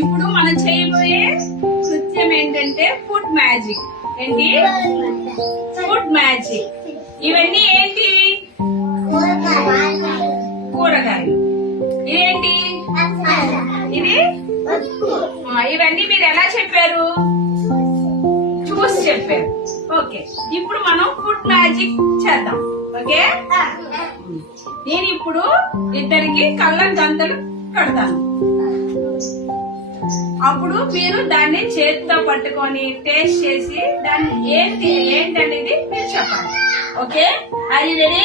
ఇప్పుడు మనం చేయబోయే నృత్యం ఏంటంటే ఫుడ్ మ్యాజిక్. ఏంటి? Food magic. ఇవన్నీ ఏంటి? కూరగాయలు. ఇదేంటి? ఇది ఇవన్నీ మీరు ఎలా చెప్పారు? చూసి చెప్పారు. ఓకే, ఇప్పుడు మనం ఫుడ్ మ్యాజిక్ చేద్దాం. ఓకే, నేను ఇప్పుడు ఇద్దరికి కళ్ళ గంతలు కడతాను. అప్పుడు మీరు దాన్ని చేతితో పట్టుకొని టేస్ట్ చేసి దాన్ని ఏంటనేది మీరు చెప్పాలి. Okay, are you ready?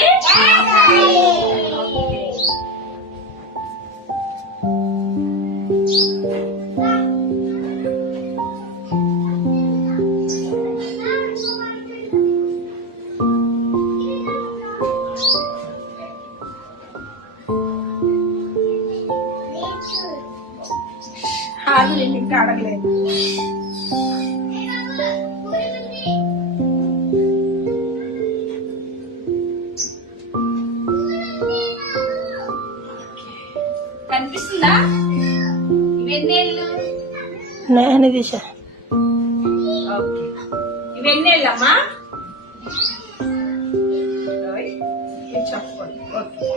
నేను ఇంకా అడగలేదు. కనిపిస్తుందా? ఇవెన్నేళ్ళు? నేను దిశ. ఓకే, ఇవెన్నేళ్ళమ్మా? చెప్పండి. ఓకే,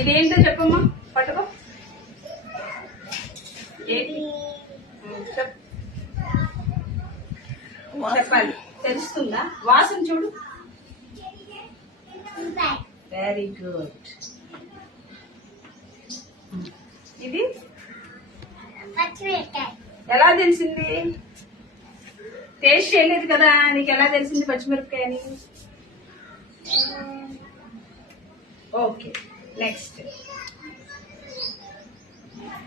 ఇదేంటో చెప్పమ్మా. పట్టుకో. చెప్పాలి. తెలుస్తుందా? వాసన చూడు. Very good. ఇది ఎలా తెలిసింది? టేస్ట్ చేయలేదు కదా, నీకు ఎలా తెలిసింది పచ్చిమిరపకాయ అని? ఓకే, నెక్స్ట్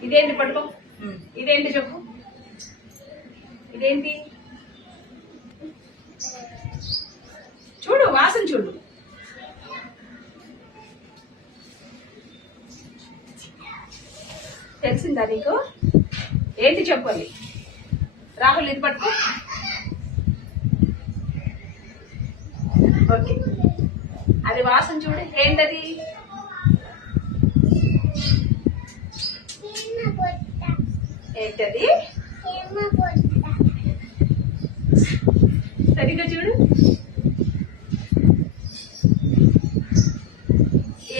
ఇదేంటి? పట్టుకో. ఇదేంటి చెప్పు. ఇదేంటి? చూడు, వాసన చూడు. తెలిసిందా నీకు? ఏంటి చెప్పాలి? రాహుల్, ఇది పట్టుకో. ఓకే, అది వాసన చూడు. ఏంటది? ఏంటది? సరిగ్గా చూడు.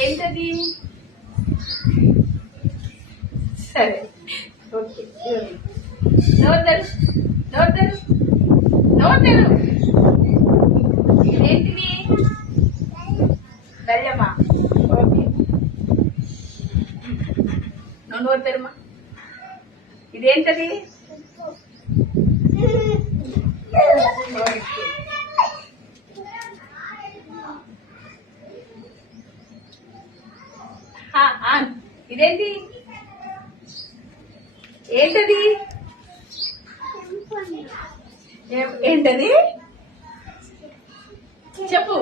ఏంటది? సరే, ఓకే. నోరు ఏంటిది? బెల్లమా? ఓకే, నోరు తెరమా. ఇదేంటది? ఇదేంటి? ఏంటది? ఏంటది చెప్పు.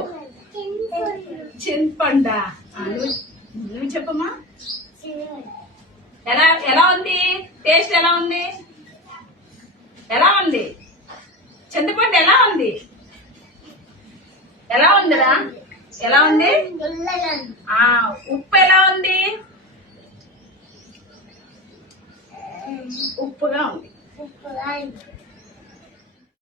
చింతపండ. నువ్వు చెప్పమ్మా. ఎలా ఉంది? టేస్ట్ ఎలా ఉంది? ఎలా ఉంది? చింతపండు ఎలా ఉంది? ఎలా ఉందిరా? ఎలా ఉంది? ఉప్పు ఎలా ఉంది? ఉప్పుగా ఉంది.